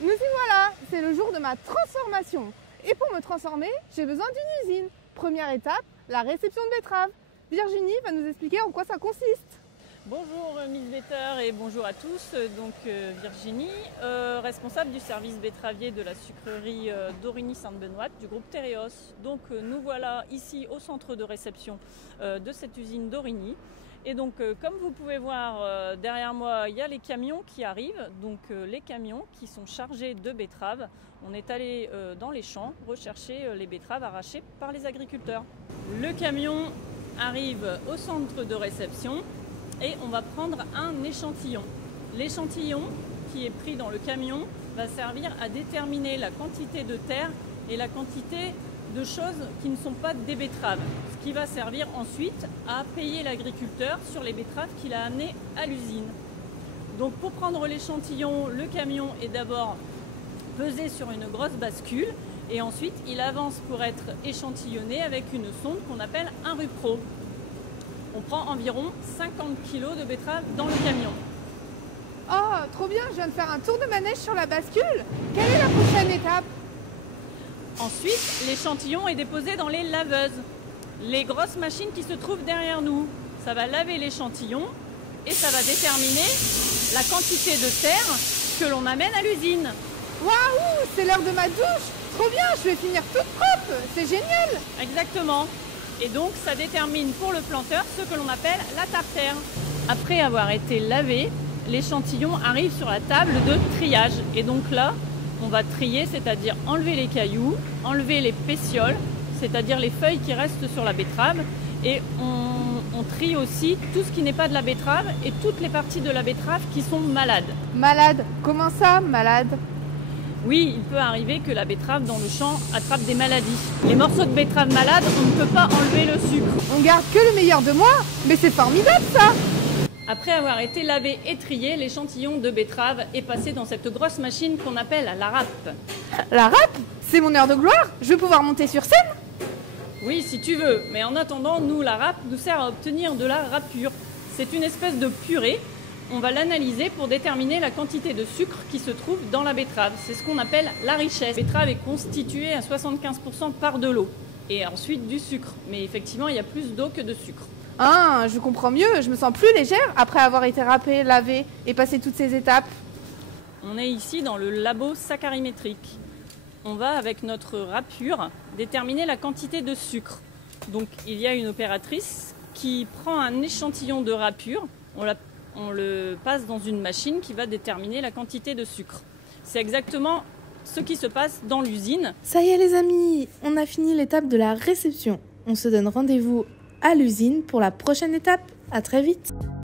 Nous y voilà, c'est le jour de ma transformation. Et pour me transformer, j'ai besoin d'une usine. Première étape, la réception de betteraves. Virginie va nous expliquer en quoi ça consiste. Bonjour Miss Better et bonjour à tous. Donc Virginie, responsable du service betteravier de la sucrerie d'Origny-Sainte-Benoîte du groupe Tereos. Donc nous voilà ici au centre de réception de cette usine d'Origny. Et donc comme vous pouvez voir derrière moi, il y a les camions qui arrivent. Donc les camions qui sont chargés de betteraves. On est allé dans les champs rechercher les betteraves arrachées par les agriculteurs. Le camion arrive au centre de réception. Et on va prendre un échantillon. L'échantillon qui est pris dans le camion va servir à déterminer la quantité de terre et la quantité de choses qui ne sont pas des betteraves. Ce qui va servir ensuite à payer l'agriculteur sur les betteraves qu'il a amenées à l'usine. Donc pour prendre l'échantillon, le camion est d'abord pesé sur une grosse bascule et ensuite il avance pour être échantillonné avec une sonde qu'on appelle un RUPRO. On prend environ 50 kg de betteraves dans le camion. Oh, trop bien, je viens de faire un tour de manège sur la bascule. Quelle est la prochaine étape? Ensuite, l'échantillon est déposé dans les laveuses, les grosses machines qui se trouvent derrière nous. Ça va laver l'échantillon et ça va déterminer la quantité de terre que l'on amène à l'usine. Waouh, c'est l'heure de ma douche. Trop bien, je vais finir toute propre. C'est génial. Exactement. Et donc, ça détermine pour le planteur ce que l'on appelle la tartère. Après avoir été lavé, l'échantillon arrive sur la table de triage. Et donc là, on va trier, c'est-à-dire enlever les cailloux, enlever les pétioles, c'est-à-dire les feuilles qui restent sur la betterave. Et on trie aussi tout ce qui n'est pas de la betterave et toutes les parties de la betterave qui sont malades. Malade? Comment ça, malade? Oui, il peut arriver que la betterave dans le champ attrape des maladies. Les morceaux de betterave malades, on ne peut pas enlever le sucre. On garde que le meilleur de moi? Mais c'est formidable ça! Après avoir été lavé et trié, l'échantillon de betterave est passé dans cette grosse machine qu'on appelle la râpe. La râpe? C'est mon heure de gloire? Je vais pouvoir monter sur scène? Oui, si tu veux. Mais en attendant, nous, la râpe nous sert à obtenir de la râpure. C'est une espèce de purée. On va l'analyser pour déterminer la quantité de sucre qui se trouve dans la betterave. C'est ce qu'on appelle la richesse. La betterave est constituée à 75% par de l'eau et ensuite du sucre. Mais effectivement, il y a plus d'eau que de sucre. Ah, je comprends mieux. Je me sens plus légère après avoir été râpée, lavée et passé toutes ces étapes. On est ici dans le labo saccharimétrique. On va, avec notre râpure, déterminer la quantité de sucre. Donc, il y a une opératrice qui prend un échantillon de râpure. On le passe dans une machine qui va déterminer la quantité de sucre. C'est exactement ce qui se passe dans l'usine. Ça y est les amis, on a fini l'étape de la réception. On se donne rendez-vous à l'usine pour la prochaine étape. À très vite.